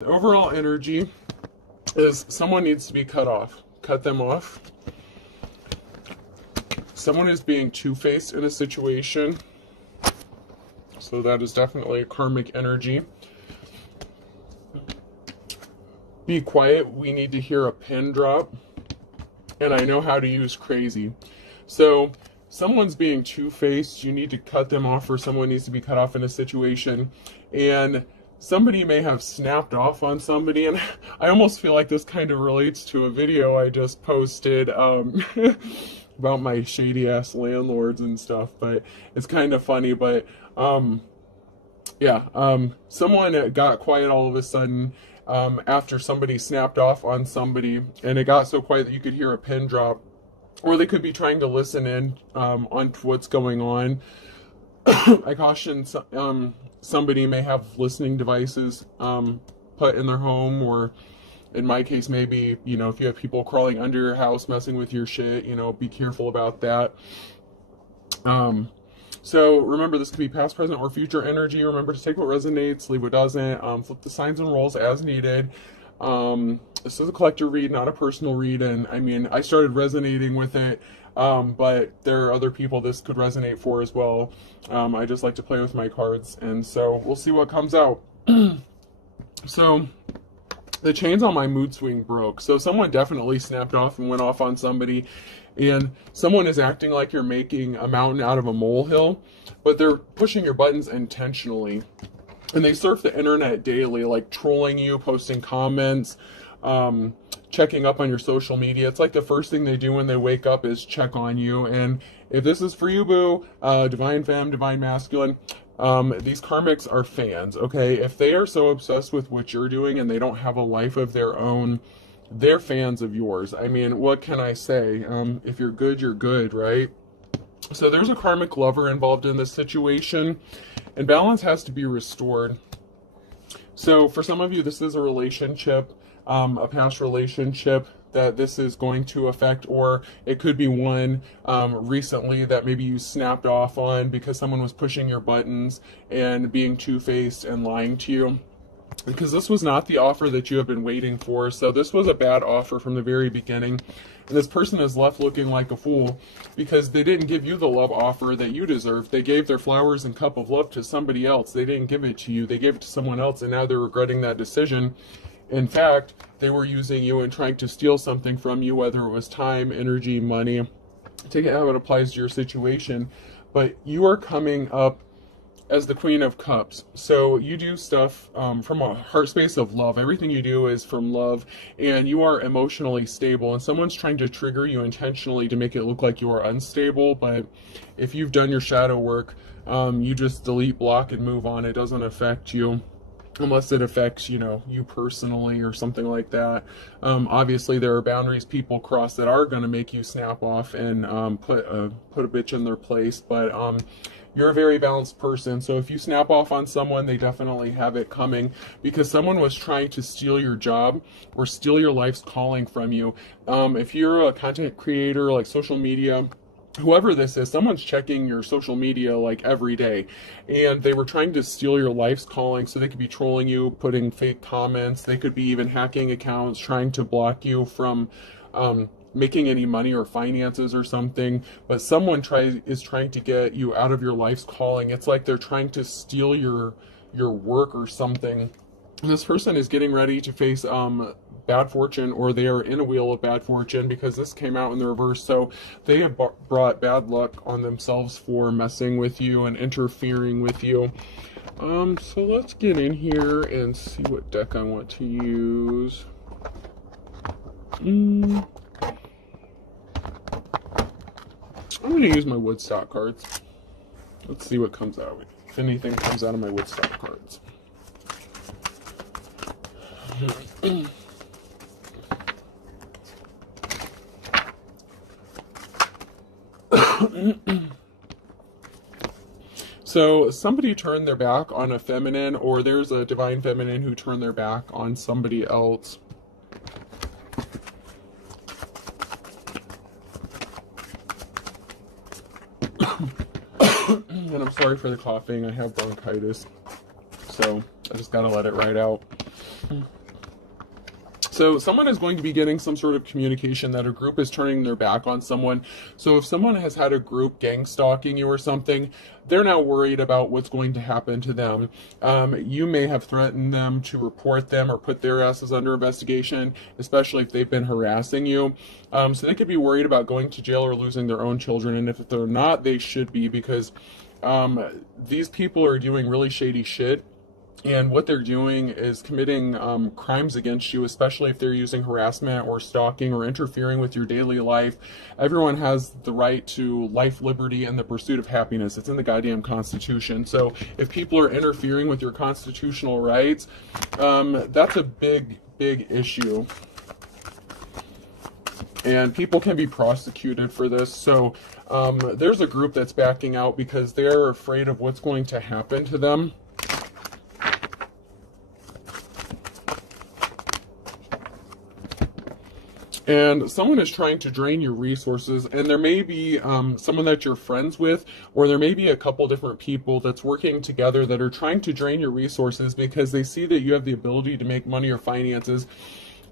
The overall energy is someone needs to be cut off. Cut them off. Someone is being two-faced in a situation. So that is definitely a karmic energy. Be quiet. We need to hear a pin drop. And I know how to use crazy. So someone's being two-faced. You need to cut them off, or someone needs to be cut off in a situation. And somebody may have snapped off on somebody. And I almost feel like this kind of relates to a video I just posted about my shady-ass landlords and stuff. But it's kind of funny. But someone got quiet all of a sudden after somebody snapped off on somebody, and it got so quiet that you could hear a pin drop, or they could be trying to listen in on what's going on. I caution somebody may have listening devices put in their home, or in my case, maybe, if you have people crawling under your house messing with your shit, be careful about that. So remember, this could be past, present, or future energy. Remember to take what resonates, leave what doesn't. Flip the signs and rolls as needed. This is a collective read, not a personal read. And I mean, I started resonating with it, but there are other people this could resonate for as well. I just like to play with my cards, and so we'll see what comes out. So the chains on my mood swing broke. So someone definitely snapped off and went off on somebody. And someone is acting like you're making a mountain out of a molehill, but they're pushing your buttons intentionally. And they surf the internet daily, like trolling you, posting comments, checking up on your social media. It's like the first thing they do when they wake up is check on you. And if this is for you, boo, divine femme, divine masculine, these karmics are fans, okay? If they are so obsessed with what you're doing and they don't have a life of their own, they're fans of yours. I mean, what can I say? If you're good, you're good, right? So there's a karmic lover involved in this situation, and balance has to be restored. So for some of you, this is a relationship, a past relationship that this is going to affect, or it could be one recently that maybe you snapped off on because someone was pushing your buttons and being two-faced and lying to you. Because this was not the offer that you have been waiting for. So this was a bad offer from the very beginning. And this person is left looking like a fool because they didn't give you the love offer that you deserved. They gave their flowers and cup of love to somebody else. They didn't give it to you. They gave it to someone else, and now they're regretting that decision. In fact, they were using you and trying to steal something from you, whether it was time, energy, money. Take it how it applies to your situation. But you are coming up as the Queen of Cups. So you do stuff from a heart space of love. Everything you do is from love, and you are emotionally stable, and someone's trying to trigger you intentionally to make it look like you are unstable. But if you've done your shadow work, you just delete, block, and move on. It doesn't affect you unless it affects, you personally or something like that. Obviously, there are boundaries people cross that are going to make you snap off and put a bitch in their place. But you're a very balanced person. So if you snap off on someone, they definitely have it coming because someone was trying to steal your job or steal your life's calling from you. If you're a content creator, like social media, whoever this is, someone's checking your social media like every day, and they were trying to steal your life's calling. So they could be trolling you, putting fake comments. They could be even hacking accounts, trying to block you from making any money or finances or something. But someone is trying to get you out of your life's calling. It's like they're trying to steal your work or something. And this person is getting ready to face bad fortune, or they are in a wheel of bad fortune because this came out in the reverse. So they have brought bad luck on themselves for messing with you and interfering with you. So let's get in here and see what deck I want to use. I'm going to use my Woodstock cards. Let's see what comes out. If anything comes out of my Woodstock cards. So somebody turned their back on a feminine, or there's a divine feminine who turned their back on somebody else. And I'm sorry for the coughing. I have bronchitis, so I just gotta let it right out. So someone is going to be getting some sort of communication that a group is turning their back on someone. So if someone has had a group gang stalking you or something, they're now worried about what's going to happen to them. You may have threatened them to report them or put their asses under investigation, especially if they've been harassing you. So they could be worried about going to jail or losing their own children. And if they're not, they should be, because these people are doing really shady shit. And what they're doing is committing crimes against you, especially if they're using harassment or stalking or interfering with your daily life. Everyone has the right to life, liberty, and the pursuit of happiness. It's in the goddamn Constitution. So if people are interfering with your constitutional rights, that's a big, big issue. And people can be prosecuted for this. So there's a group that's backing out because they're afraid of what's going to happen to them. And someone is trying to drain your resources, and there may be someone that you're friends with, or there may be a couple different people that's working together that are trying to drain your resources because they see that you have the ability to make money or finances.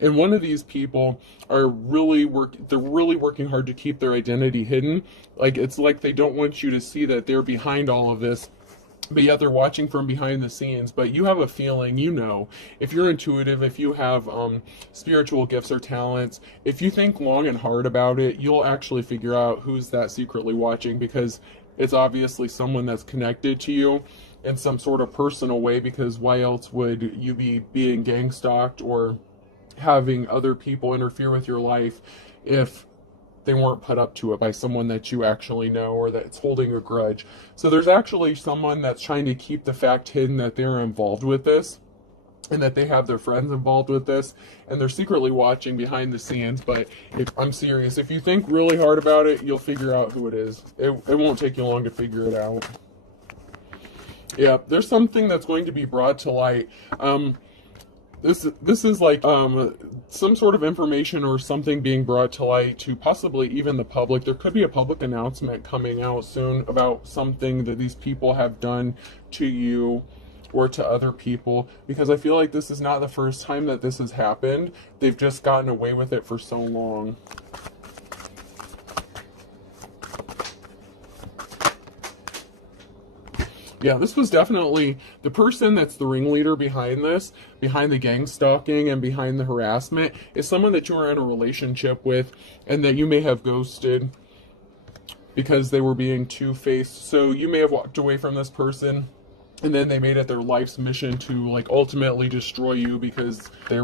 And one of these people are really working hard to keep their identity hidden. Like, it's like they don't want you to see that they're behind all of this, but yet they're watching from behind the scenes. But you have a feeling, you know, if you're intuitive, if you have spiritual gifts or talents, if you think long and hard about it, you'll actually figure out who's that secretly watching, because it's obviously someone that's connected to you in some sort of personal way, because why else would you be being gang stalked or having other people interfere with your life if they weren't put up to it by someone that you actually know or that's holding a grudge. So there's actually someone that's trying to keep the fact hidden that they're involved with this and that they have their friends involved with this, and they're secretly watching behind the scenes. But I'm serious, if you think really hard about it, you'll figure out who it is. It won't take you long to figure it out. Yeah, there's something that's going to be brought to light. This is like some sort of information or something being brought to light to possibly even the public. There could be a public announcement coming out soon about something that these people have done to you or to other people, because I feel like this is not the first time that this has happened. They've just gotten away with it for so long. Yeah, this was definitely the person that's the ringleader behind this, behind the gang stalking and behind the harassment, is someone that you are in a relationship with and that you may have ghosted because they were being two-faced. So you may have walked away from this person and then they made it their life's mission to like ultimately destroy you because they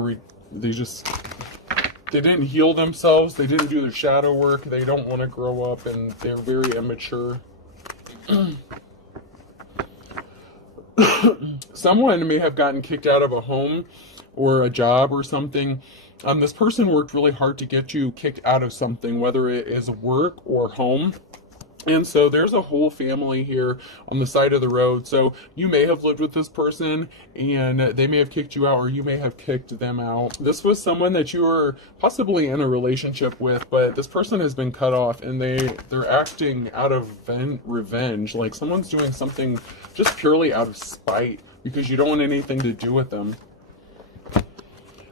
didn't heal themselves, they didn't do their shadow work, they don't want to grow up, and they're very immature. Someone may have gotten kicked out of a home or a job or something. This person worked really hard to get you kicked out of something, whether it is work or home. And so there's a whole family here on the side of the road. So you may have lived with this person and they may have kicked you out, or you may have kicked them out. This was someone that you were possibly in a relationship with, but this person has been cut off and they're acting out of revenge. Like someone's doing something just purely out of spite because you don't want anything to do with them.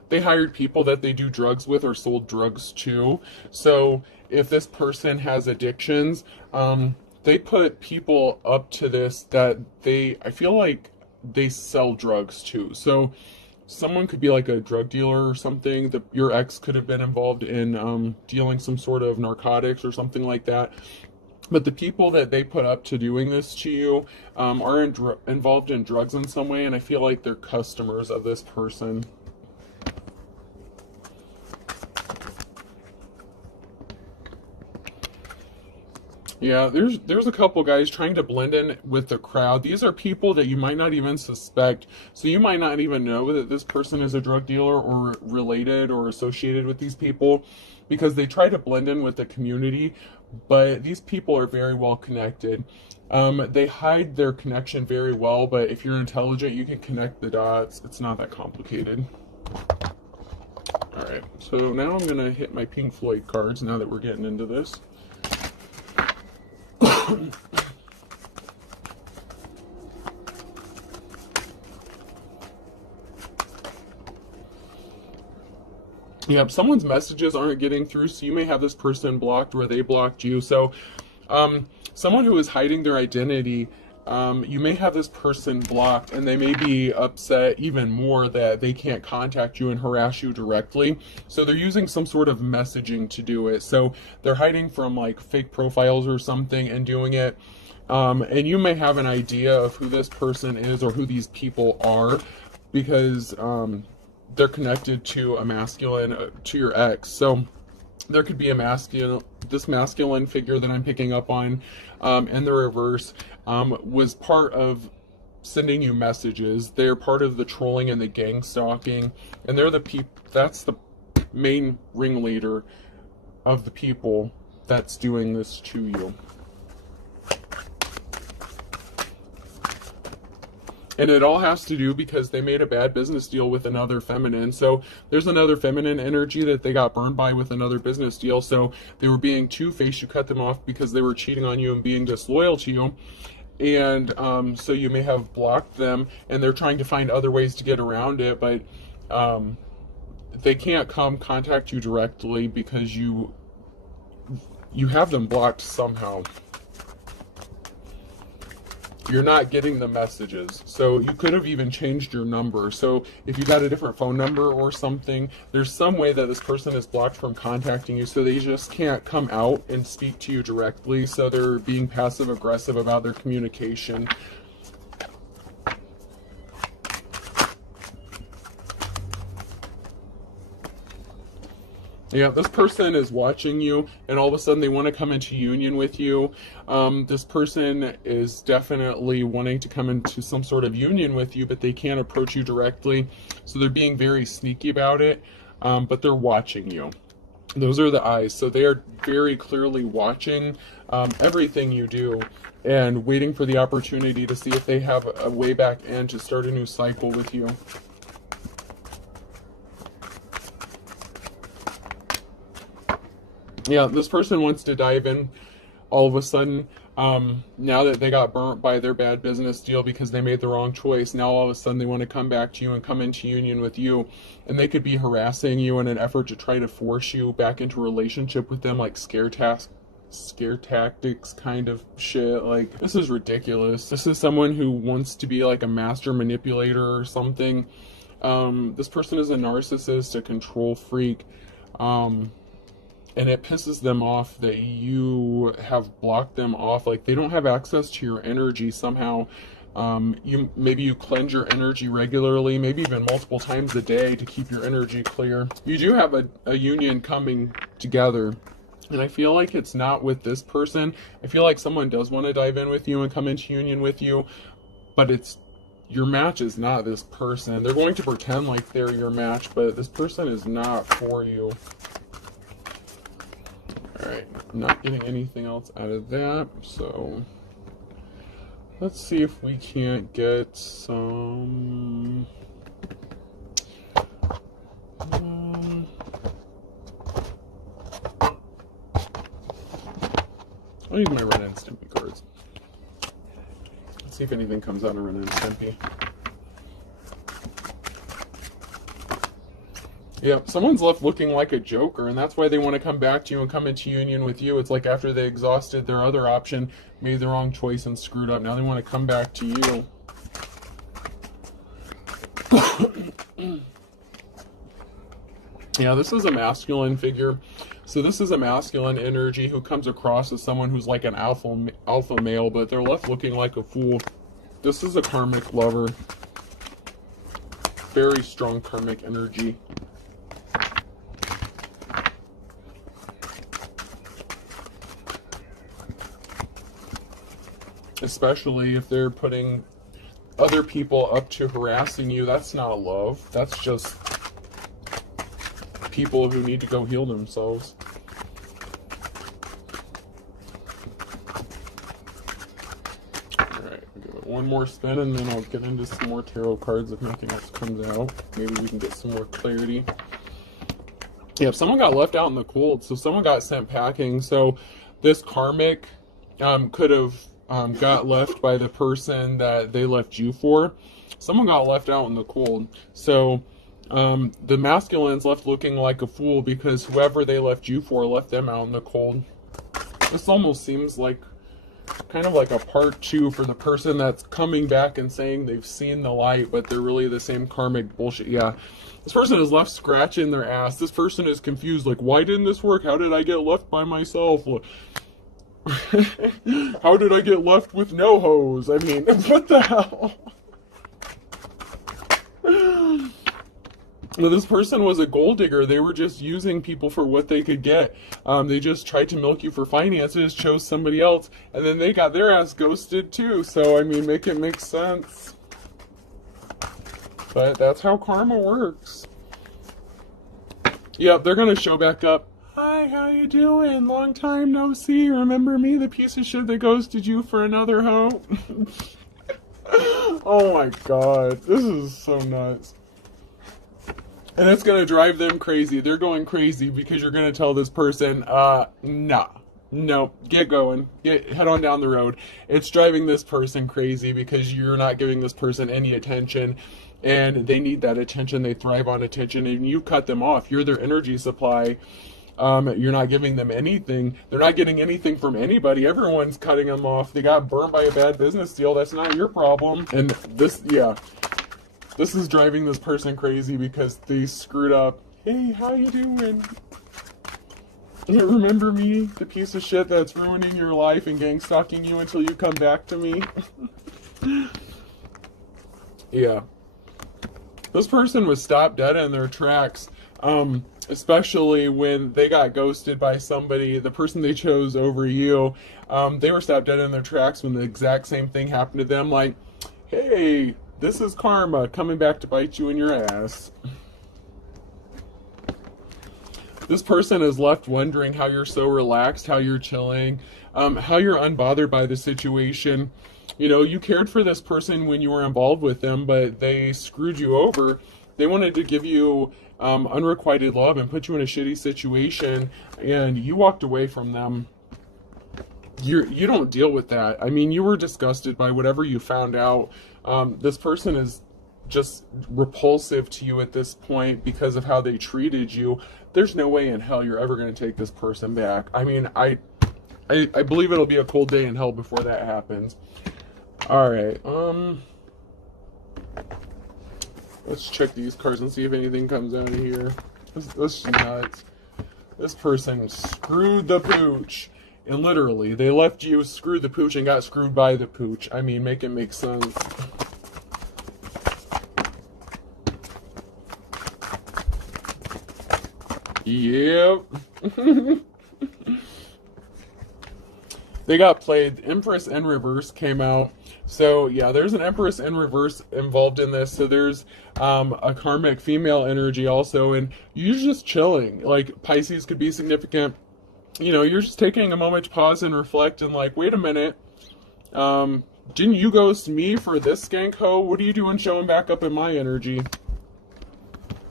They hired people that they do drugs with or sold drugs to. So if this person has addictions, they put people up to this that I feel like they sell drugs to. So someone could be like a drug dealer or something. Your ex could have been involved in dealing some sort of narcotics or something like that. But the people that they put up to doing this to you are involved in drugs in some way, and I feel like they're customers of this person. Yeah, there's a couple guys trying to blend in with the crowd. These are people that you might not even suspect. So you might not even know that this person is a drug dealer or related or associated with these people, because they try to blend in with the community, but these people are very well connected. They hide their connection very well, but if you're intelligent, you can connect the dots. It's not that complicated. Alright, so now I'm going to hit my Pink Floyd cards now that we're getting into this. Yep, someone's messages aren't getting through, so you may have this person blocked where they blocked you. So, someone who is hiding their identity, you may have this person blocked, and they may be upset even more that they can't contact you and harass you directly. So they're using some sort of messaging to do it. So they're hiding from like fake profiles or something and doing it. And you may have an idea of who this person is or who these people are because they're connected to a masculine, to your ex. So there could be a masculine, this masculine figure that I'm picking up on in the reverse was part of sending you messages. They're part of the trolling and the gang stalking, and they're the that's the main ringleader of the people that's doing this to you. And it all has to do because they made a bad business deal with another feminine. So there's another feminine energy that they got burned by with another business deal. So they were being two-faced. You cut them off because they were cheating on you and being disloyal to you. And so you may have blocked them, and they're trying to find other ways to get around it. But they can't come contact you directly because you have them blocked somehow. You're not getting the messages. So you could have even changed your number. So if you got a different phone number or something, there's some way that this person is blocked from contacting you, so they just can't come out and speak to you directly. So they're being passive aggressive about their communication. Yeah, this person is watching you, and all of a sudden they want to come into union with you. This person is definitely wanting to come into some sort of union with you, but they can't approach you directly. So they're being very sneaky about it, but they're watching you. Those are the eyes. So they are very clearly watching everything you do and waiting for the opportunity to see if they have a way back in to start a new cycle with you. Yeah, this person wants to dive in all of a sudden. Now that they got burnt by their bad business deal because they made the wrong choice, now all of a sudden they want to come back to you and come into union with you. And they could be harassing you in an effort to try to force you back into a relationship with them, like scare tactics kind of shit. Like, this is ridiculous. This is someone who wants to be like a master manipulator or something. This person is a narcissist, a control freak. And it pisses them off that you have blocked them off. Like, they don't have access to your energy somehow. Maybe you cleanse your energy regularly, maybe even multiple times a day to keep your energy clear. You do have a union coming together. And I feel like it's not with this person. I feel like someone does want to dive in with you and come into union with you, but your match is not this person. They're going to pretend like they're your match, but this person is not for you. Alright, not getting anything else out of that, so let's see if we can't get some... I'll use my Ren and Stimpy cards. Let's see if anything comes out of Ren and Stimpy. Yeah, someone's left looking like a joker, and that's why they want to come back to you and come into union with you. It's like after they exhausted their other option, made the wrong choice and screwed up. Now they want to come back to you. Yeah, this is a masculine figure. So this is a masculine energy who comes across as someone who's like an alpha male, but they're left looking like a fool. This is a karmic lover. Very strong karmic energy. Especially if they're putting other people up to harassing you. That's not love. That's just people who need to go heal themselves. Alright, I'll give it one more spin and then I'll get into some more tarot cards if nothing else comes out. Maybe we can get some more clarity. Yeah, someone got left out in the cold, so someone got sent packing. So this karmic could have got left by the person that they left you for. Someone got left out in the cold. So The masculine's left looking like a fool because whoever they left you for left them out in the cold. This almost seems like kind of like a part 2 for the person that's coming back and saying they've seen the light, but they're really the same karmic bullshit. Yeah. This person is left scratching their ass. This person is confused, like, why didn't this work? How did I get left by myself? How did I get left with no hose? I mean, what the hell? Now, this person was a gold digger. They were just using people for what they could get. They just tried to milk you for finances, chose somebody else, and then they got their ass ghosted too. So, I mean, make it make sense. But that's how karma works. Yep, they're going to show back up. Hi, how you doing? Long time no see. Remember me, the piece of shit that ghosted you for another hoe? Oh my god, this is so nuts. And it's going to drive them crazy. They're going crazy because you're going to tell this person, nah. No, get going. Head on down the road. It's driving this person crazy because you're not giving this person any attention. And they need that attention. They thrive on attention. And you cut them off. You're their energy supply. You're not giving them anything. They're not getting anything from anybody. Everyone's cutting them off. They got burned by a bad business deal. That's not your problem. And this, yeah. This is driving this person crazy because they screwed up. Hey, how you doing? Remember me, the piece of shit that's ruining your life and gang stalking you until you come back to me? Yeah. This person was stopped dead in their tracks, especially when they got ghosted by somebody, the person they chose over you. They were stopped dead in their tracks when the exact same thing happened to them. Like, hey, this is karma coming back to bite you in your ass. This person is left wondering how you're so relaxed, how you're chilling, how you're unbothered by the situation. You know, you cared for this person when you were involved with them, but they screwed you over. They wanted to give you unrequited love and put you in a shitty situation, and you walked away from them. You don't deal with that. I mean, you were disgusted by whatever you found out. This person is just repulsive to you at this point because of how they treated you. There's no way in hell you're ever going to take this person back. I mean, I believe it'll be a cold day in hell before that happens. Alright, let's check these cards and see if anything comes out of here. This is nuts. This person screwed the pooch. And literally, they left you, screwed the pooch, and got screwed by the pooch. I mean, make it make sense. Yep. They got played. The Empress in reverse came out. So yeah, there's an Empress in reverse involved in this. So there's a karmic female energy also, and you're just chilling. Like, Pisces could be significant. You know, you're just taking a moment to pause and reflect and like, wait a minute. Didn't you ghost me for this skank hoe? What are you doing showing back up in my energy?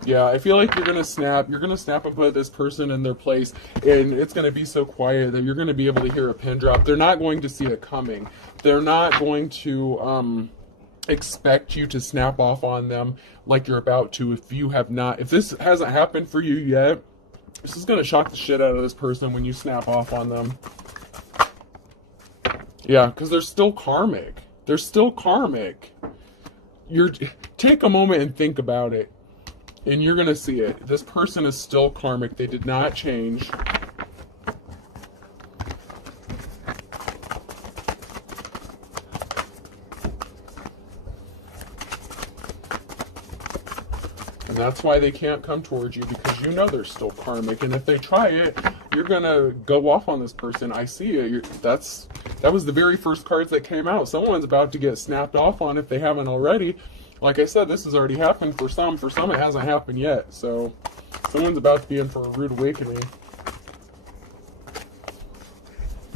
Yeah, I feel like you're going to snap. You're going to snap and put this person in their place. And it's going to be so quiet that you're going to be able to hear a pin drop. They're not going to see it coming. They're not going to expect you to snap off on them like you're about to if you have not. If this hasn't happened for you yet, this is going to shock the shit out of this person when you snap off on them. Yeah, because they're still karmic. They're still karmic. Take a moment and think about it. And you're going to see it. This person is still karmic. They did not change. And that's why they can't come towards you, because you know they're still karmic. And if they try it, you're going to go off on this person. I see it. That was the very first cards that came out. Someone's about to get snapped off on if they haven't already. Like I said, this has already happened for some. For some, it hasn't happened yet. So, someone's about to be in for a rude awakening.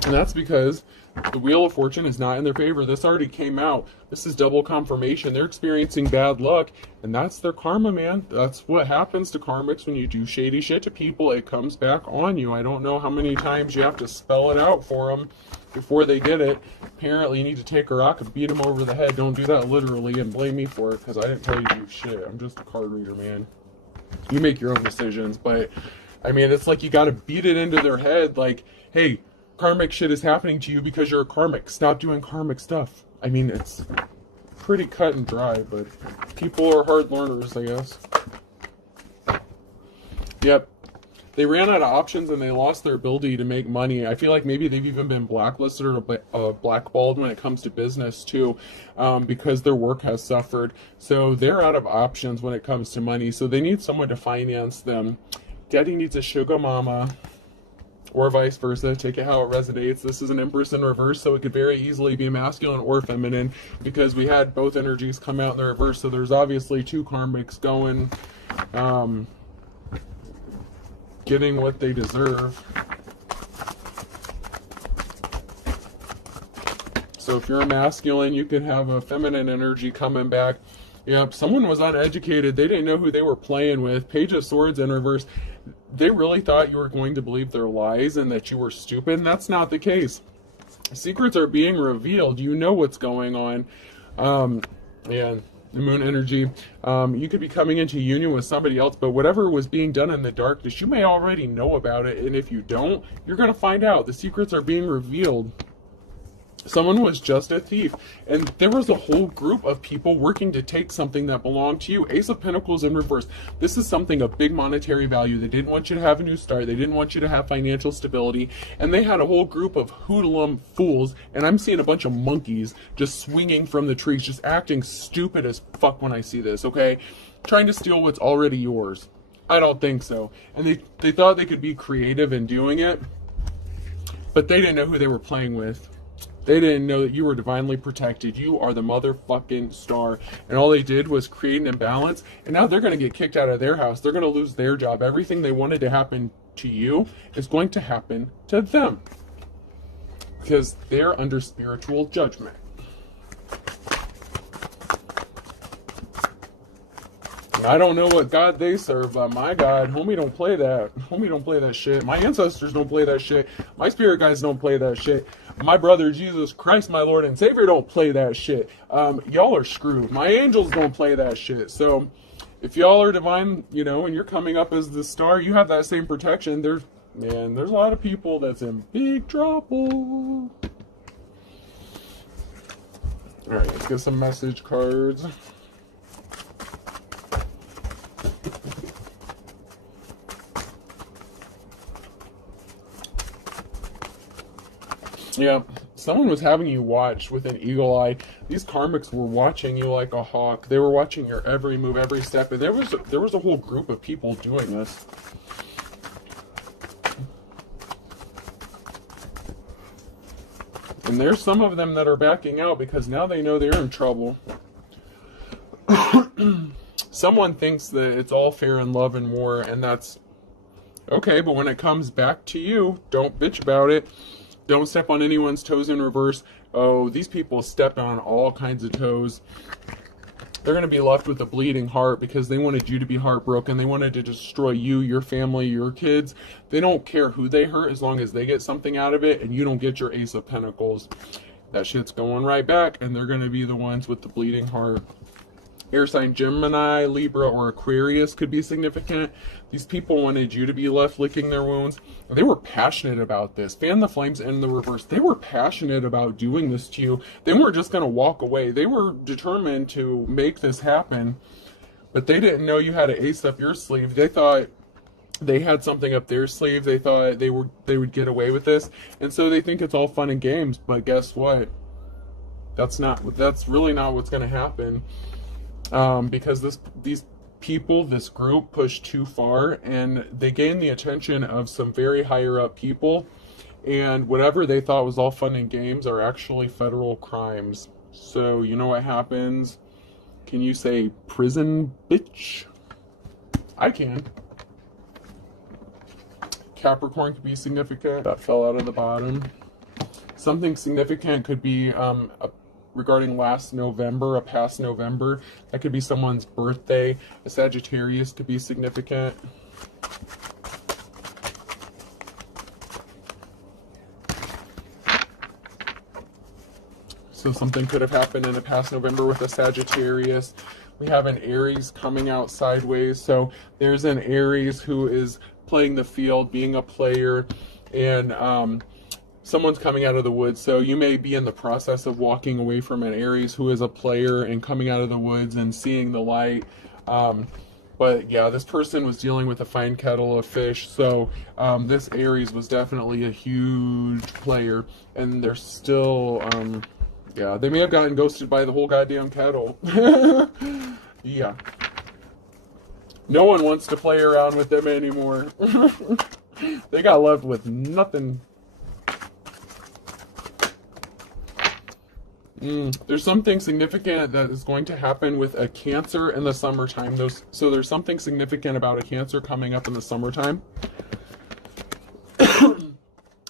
And that's because the Wheel of Fortune is not in their favor. This already came out. This is double confirmation. They're experiencing bad luck. And that's their karma, man. That's what happens to karmics when you do shady shit to people. It comes back on you. I don't know how many times you have to spell it out for them before they get it. Apparently, you need to take a rock and beat them over the head. Don't do that literally and blame me for it, because I didn't tell you to do shit. I'm just a card reader, man. You make your own decisions, but I mean, it's like you got to beat it into their head like, hey, karmic shit is happening to you because you're a karmic. Stop doing karmic stuff. I mean, it's pretty cut and dry, but people are hard learners, I guess. Yep. They ran out of options and they lost their ability to make money. I feel like maybe they've even been blacklisted or blackballed when it comes to business too, because their work has suffered. So they're out of options when it comes to money. So they need someone to finance them. Daddy needs a sugar mama, or vice versa. Take it how it resonates. This is an Empress in reverse, so it could very easily be masculine or feminine because we had both energies come out in the reverse. So there's obviously two karmics going, getting what they deserve. So if you're a masculine, you can have a feminine energy coming back. Yep, someone was uneducated. They didn't know who they were playing with. Page of Swords in reverse. They really thought you were going to believe their lies and that you were stupid, and that's not the case. Secrets are being revealed. You know what's going on. Yeah, the moon energy. You could be coming into union with somebody else, but whatever was being done in the darkness, you may already know about it, and if you don't, you're going to find out. The secrets are being revealed. Someone was just a thief, and there was a whole group of people working to take something that belonged to you. Ace of Pentacles in reverse. This is something of big monetary value. They didn't want you to have a new start. They didn't want you to have financial stability, and they had a whole group of hoodlum fools, and I'm seeing a bunch of monkeys just swinging from the trees, just acting stupid as fuck when I see this, okay? Trying to steal what's already yours. I don't think so. And they thought they could be creative in doing it, but they didn't know who they were playing with. They didn't know that you were divinely protected. You are the motherfucking star. And all they did was create an imbalance. And now they're going to get kicked out of their house. They're going to lose their job. Everything they wanted to happen to you is going to happen to them. Because they're under spiritual judgment. And I don't know what God they serve, but my God, homie don't play that. Homie don't play that shit. My ancestors don't play that shit. My spirit guides don't play that shit. My brother Jesus Christ, my Lord and Savior, don't play that shit. Y'all are screwed. My angels don't play that shit. So if y'all are divine, you know, and you're coming up as the star, you have that same protection. There's a lot of people that's in big trouble. All right, let's get some message cards. Yeah, someone was having you watch with an eagle eye. These karmics were watching you like a hawk. They were watching your every move, every step, and there was a whole group of people doing this. And there's some of them that are backing out because now they know they're in trouble. Someone thinks that it's all fair in love and war, and that's okay, but when it comes back to you, don't bitch about it. Don't step on anyone's toes in reverse. Oh, these people stepped on all kinds of toes. They're going to be left with a bleeding heart because they wanted you to be heartbroken. They wanted to destroy you, your family, your kids. They don't care who they hurt as long as they get something out of it and you don't get your Ace of Pentacles. That shit's going right back, and they're going to be the ones with the bleeding heart. Air sign Gemini, Libra, or Aquarius could be significant. These people wanted you to be left licking their wounds. They were passionate about this. Fan the flames in the reverse. They were passionate about doing this to you. They weren't just going to walk away. They were determined to make this happen. But they didn't know you had an ace up your sleeve. They thought they had something up their sleeve. They thought they would get away with this. And so they think it's all fun and games. But guess what? That's really not what's going to happen. Because these people, this group, pushed too far, and they gained the attention of some very higher up people, and whatever they thought was all fun and games are actually federal crimes. So you know what happens? Can you say prison, bitch? I can. Capricorn could be significant. That fell out of the bottom. Something significant could be regarding last November, a past November. That could be someone's birthday. A Sagittarius could be significant. So something could have happened in the past November with a Sagittarius. We have an Aries coming out sideways. So there's an Aries who is playing the field, being a player, and someone's coming out of the woods. So you may be in the process of walking away from an Aries who is a player and coming out of the woods and seeing the light. But yeah, this person was dealing with a fine kettle of fish. So this Aries was definitely a huge player, and they're still, yeah, they may have gotten ghosted by the whole goddamn kettle. Yeah. No one wants to play around with them anymore. They got left with nothing. There's something significant that is going to happen with a Cancer in the summertime. So there's something significant about a Cancer coming up in the summertime.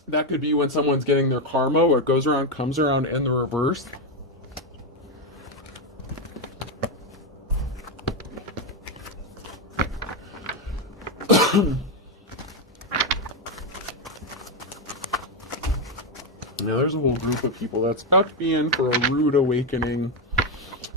That could be when someone's getting their karma. What goes around comes around in the reverse. Now there's a whole group of people that's about to be in for a rude awakening,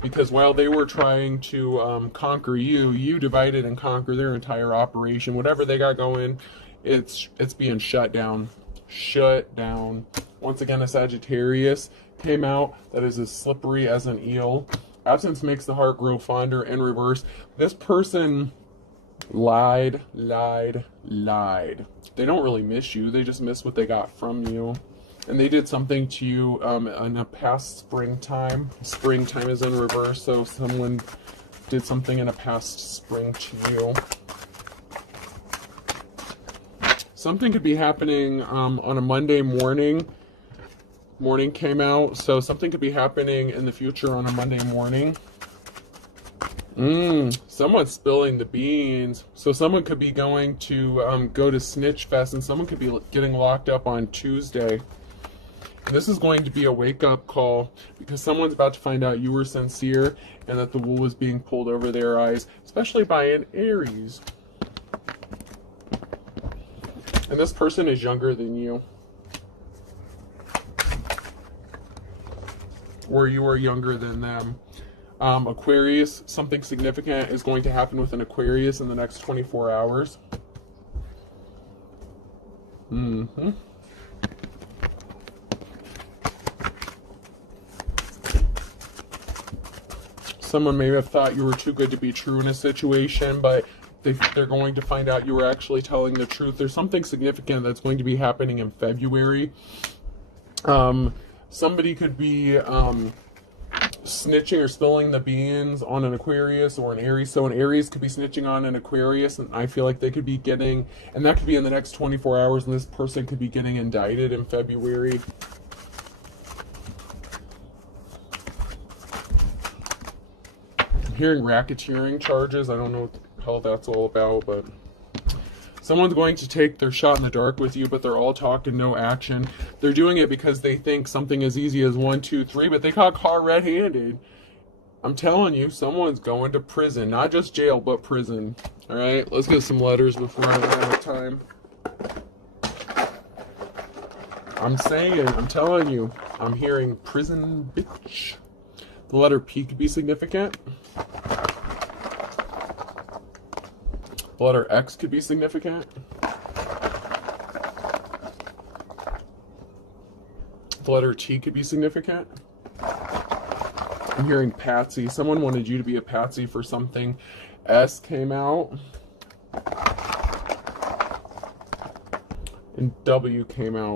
because while they were trying to conquer you, you divided and conquered their entire operation. Whatever they got going, it's being shut down. Shut down. Once again, a Sagittarius came out that is as slippery as an eel. Absence makes the heart grow fonder. In reverse, this person lied. They don't really miss you. They just miss what they got from you. And they did something to you in a past springtime. Springtime is in reverse, so someone did something in a past spring to you. Something could be happening on a Monday morning. Morning came out, so something could be happening in the future on a Monday morning. Someone's spilling the beans. So someone could be going to go to Snitch Fest, and someone could be getting locked up on Tuesday. And this is going to be a wake-up call, because someone's about to find out you were sincere and that the wool was being pulled over their eyes, especially by an Aries. And this person is younger than you. Or you are younger than them. Aquarius, something significant is going to happen with an Aquarius in the next 24 hours. Someone may have thought you were too good to be true in a situation, but they're going to find out you were actually telling the truth. There's something significant that's going to be happening in February. Somebody could be snitching or spilling the beans on an Aquarius or an Aries. So an Aries could be snitching on an Aquarius, and I feel like they could be getting, and that could be in the next 24 hours, and this person could be getting indicted in February. I'm hearing racketeering charges. I don't know what the hell that's all about, but someone's going to take their shot in the dark with you, but they're all talk and no action. They're doing it because they think something as easy as 1, 2, 3, but they got caught red-handed. I'm telling you, someone's going to prison. Not just jail, but prison. All right, let's get some letters before I run out of time. I'm saying, I'm telling you, I'm hearing prison, bitch. The letter P could be significant. The letter X could be significant. The letter T could be significant. I'm hearing patsy. Someone wanted you to be a patsy for something. S came out. And W came out.